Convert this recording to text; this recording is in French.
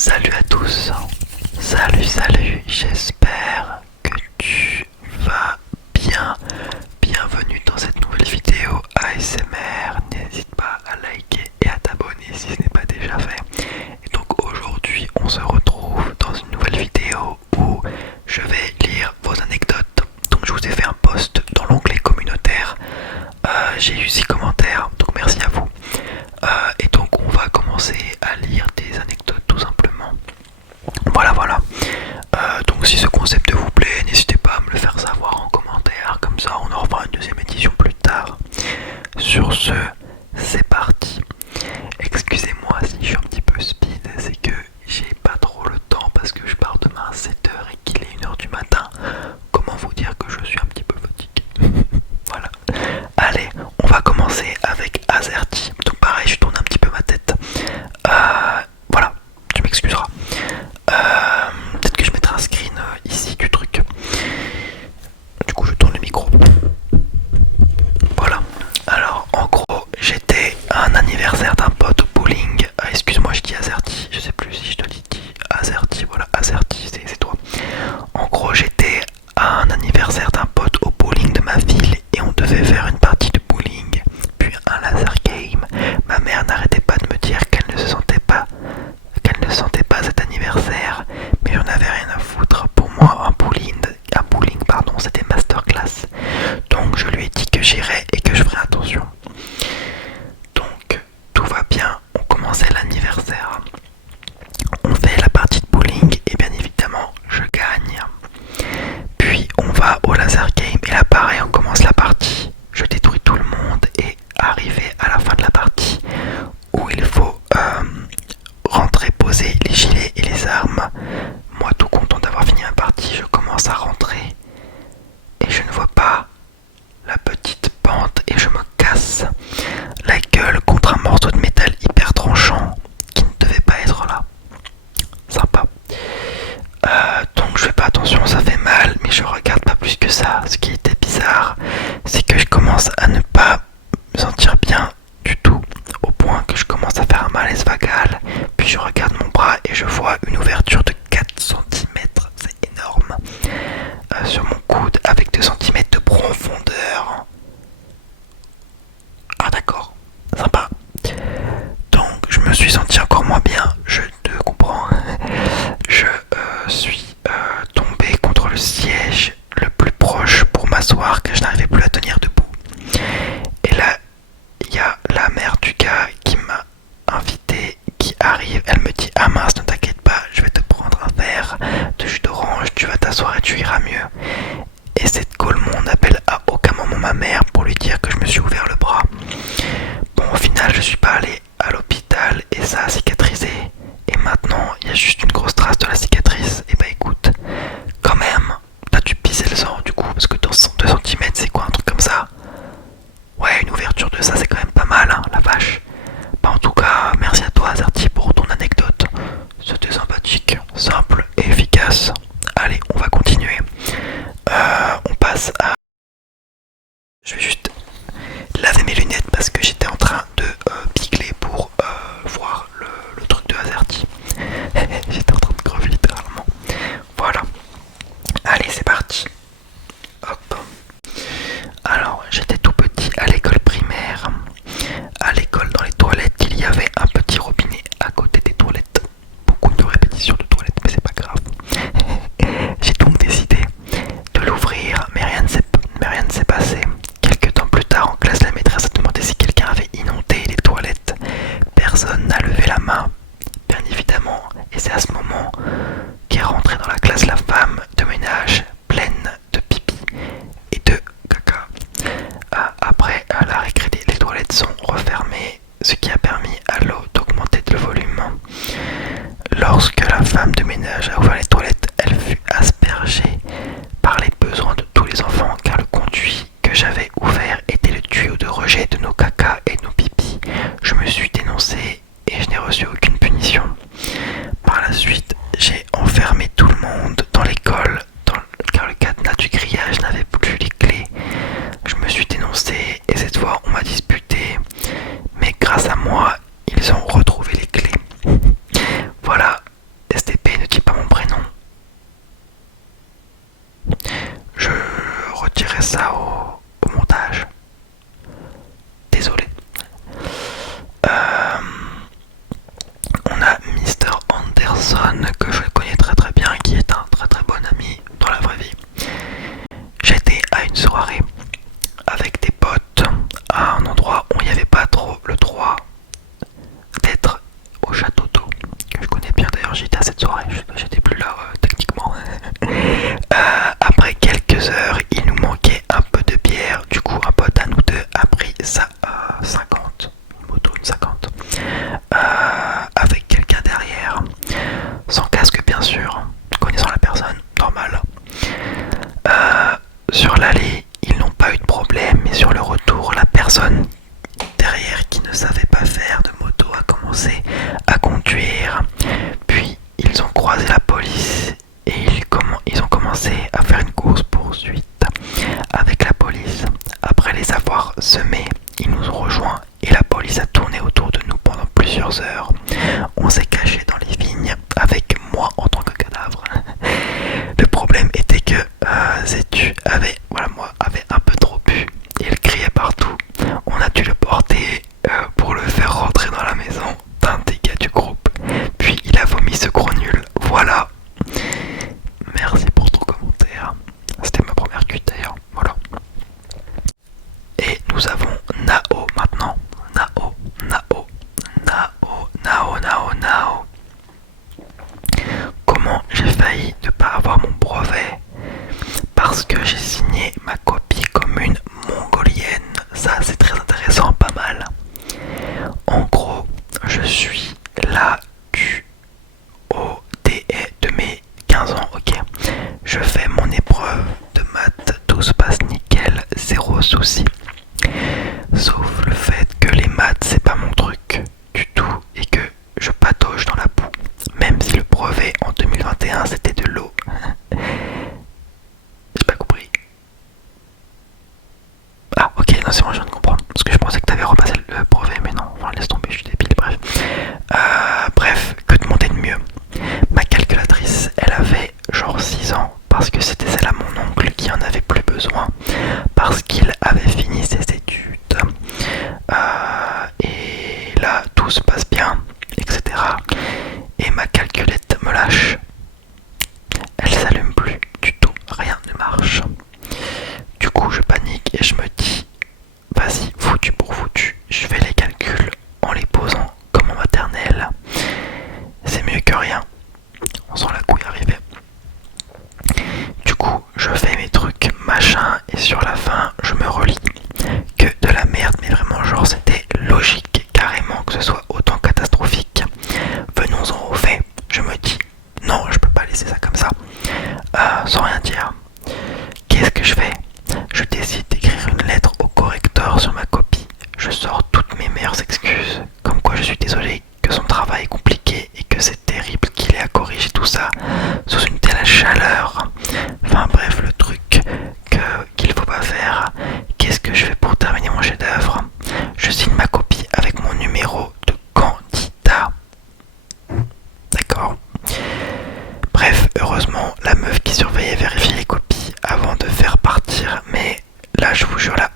Salut à tous, salut, j'espère que tu vas bien. Bienvenue dans cette nouvelle vidéo ASMR, n'hésite pas à liker et à t'abonner si ce n'est pas déjà fait. Et donc aujourd'hui on se retrouve dans une nouvelle vidéo où je vais lire vos anecdotes. Donc je vous ai fait un post dans l'onglet communautaire, j'ai eu 6 commentaires, donc merci à vous. Et donc on va commencer à lire des anecdotes tout simplement. Voilà. Donc si ce concept vous plaît, n'hésitez pas à me le faire savoir en commentaire, comme ça on en refera une deuxième édition plus tard. Sur ce, c'est parti. Excusez-moi si je suis un petit peu speed, c'est que j'ai pas trop le temps parce que je pars demain à 7h et qu'il est 1h du matin. Comment vous dire que je suis un petit peu fatigué. Voilà. Allez, on va commencer avec Azerty. Donc pareil, je tourne un petit peu ma tête. Voilà, tu m'excuseras. Peut-être que je mettrai un screen ici du truc. Du coup, je tourne le micro. Voilà. Alors, en gros, j'étais à un anniversaire d'un pote au bowling. Excuse-moi, je dis Azerty. Je sais plus si je te dis Azerty. Voilà, Azerty, c'est toi. En gros, j'étais à un anniversaire d'un pote au bowling de ma ville et on devait faire une partie de bowling, puis un laser game. Ma mère n'arrêtait pas de me dire qu'elle ne sentait pas cet anniversaire, mais j'en avais rien à foutre. Pour moi, un bowling, c'était masterclass. Donc je lui ai dit que j'irais et que je ferais attention. Donc tout va bien, on commençait l'anniversaire. On fait la partie de bowling et bien évidemment je gagne. Puis on va au laser game et là pareil, on commence la partie. Je détruis tout le monde et arrivé à la fin de la partie où il faut rentrer, poser les gilets et les armes. Moi tout content d'avoir fini ma partie, je commence à rentrer et je ne vois pas la petite pente et je me casse la gueule contre un morceau de métal hyper tranchant qui ne devait pas être là. Sympa. Donc je fais pas attention, ça fait mal, mais je regarde pas plus que ça. Ce qui était bizarre, c'est que je commence à ne pas me sentir bien du tout, au point que je commence à faire un malaise vagal. Puis je regarde mon bras et je vois une ouverture de 4 cm, c'est énorme, sur mon coude avec 2 cm de profondeur. Ah d'accord, sympa. Donc je me suis senti encore moins bien, je te comprends. Je suis tombé contre le siège le plus proche pour m'asseoir car je n'arrivais plus à tenir debout. Et là, il y a la mère du gars qui m'a invité, qui arrive, elle me dit: ah mince, ne t'inquiète pas, je vais te prendre un verre de jus d'orange, tu vas t'asseoir et tu iras mieux. Et cette Coleman n'appelle à aucun moment ma mère pour lui dire que je me suis ouvert le bras. Bon, au final, je suis pas allé à l'hôpital et ça a cicatrisé. Et maintenant, il y a juste une grosse trace de la cicatrice. Et bah écoute, quand même, t'as dû pisser le sang du coup, parce que dans 2 cm, c'est quoi un truc comme ça? Ouais, une ouverture de ça, c'est quand même pas mal, hein, la vache. Bah en tout cas, merci à toi Azerty pour ton anecdote. C'était sympathique, simple et efficace. Allez, on va continuer. On passe à... Je vais juste laver mes lunettes parce que j'étais en train de picler pour voir le truc de Azerty. J'étais en train de crever littéralement. Voilà. Allez, c'est parti. Hop. Alors, j'étais tout petit à l'école primaire. À l'école, dans les toilettes, il y avait un petit robinet à côté des toilettes. Beaucoup de répétitions de toilettes, mais c'est pas grave. J'ai donc décidé de l'ouvrir, mais rien ne s'est passé. Quelques temps plus tard, en classe, la maîtresse a demandé si quelqu'un avait inondé les toilettes. Personne n'a levé la main, bien évidemment, et c'est à ce moment qu'est rentrée dans la classe la femme de ménage pleine de pipi et de caca. Après la récré, les toilettes sont refermées, ce qui a permis à l'eau d'augmenter de volume. Lorsque la femme de ménage a ouvert les toilettes, elle fut aspergée par les besoins de tous les enfants, car le conduit que j'avais ouvert était le tuyau de rejet de nos cacas et de nos pipis. Je me suis dénoncé et je n'ai reçu aucune punition. Par la suite, ça au montage. Désolé. On a Mr. Anderson que je connais très très bien, qui est un très très bon ami dans la vraie vie. J'étais à une soirée avec des potes à un endroit où il n'y avait pas trop le droit d'être au château d'eau, que je connais bien d'ailleurs. J'étais à cette soirée, j'étais plus là techniquement. Après quelques heures, il nous manquait un peu de bière. Du coup, un pote à nous deux a pris sa 50, une moto, une 50, avec quelqu'un derrière, sans casque bien sûr, connaissant la personne, normal. Sur l'allée, ils n'ont pas eu de problème, mais sur le retour, la personne derrière qui ne savait pas faire de moto a commencé à conduire. Puis ils ont croisé la police et ils ont commencé à faire une course poursuite avec la police. Après les avoir semés, ils nous ont rejoints et la police a tourné autour de nous pendant plusieurs heures. On s'est caché dans les vignes avec moi en tant que cadavre. Le problème était que Zétu avait un peu trop bu et il criait partout. On a dû le porter pour le faire rentrer dans la maison d'un des gars du groupe. Puis il a vomi ce gros nul. Voilà. Merci pour ton commentaire. C'était ma première cuite d'ailleurs. Voilà. Et nous avons Nao maintenant. Nao. Comment j'ai failli ne pas avoir mon brevet? Parce que j'ai signé ma copie comme une mongolienne. Ça c'est très intéressant, pas mal. En gros, je suis là de mes 15 ans, ok. Je fais mon épreuve de maths, tout se passe nickel, zéro souci. Sauf le fait que les maths c'est pas mon truc du tout et que je patauge dans la boue. Même si le brevet en 2021 c'était de l'eau. J'ai pas compris. Ah ok, non c'est bon, je viens de comprendre. Parce que je pensais que t'avais repassé le brevet, mais non, enfin laisse tomber, je suis débile, bref. Bref, que demander de mieux? Ma calculatrice, elle avait genre 6 ans, parce que c'était celle à mon oncle qui en avait plus besoin, parce qu'il avait fini ses études. Et là, tout se passe bien, etc. Et ma calculette me lâche. Elle s'allume plus du tout, rien ne marche. Du coup, je panique et je me dis, vas-y, foutu pour foutu, je fais les calculs en les posant comme en maternelle. C'est mieux que rien. On sent la couille arriver. Du coup, je fais mes trucs, machin, et sur la fin, je me relis que de la merde, mais vraiment, genre, c'était logique, carrément, que ce soit autant catastrophique. Venons-en au fait. Je me dis, non, je peux pas laisser ça comme ça, sans rien dire. Qu'est-ce que je fais? Je décide d'écrire une lettre au correcteur sur ma copie. Je sors toutes mes meilleures excuses, comme quoi je suis désolé, que son travail est compliqué et que c'est terrible qu'il ait à corriger tout ça sous une telle chaleur. Enfin bref, le truc qu'il faut pas faire. Qu'est-ce que je fais pour terminer mon chef-d'œuvre? Je signe ma copie avec mon numéro de candidat. D'accord. Bref, heureusement, la meuf qui surveillait vérifiait les copies avant de faire partir, mais là, je vous jure, la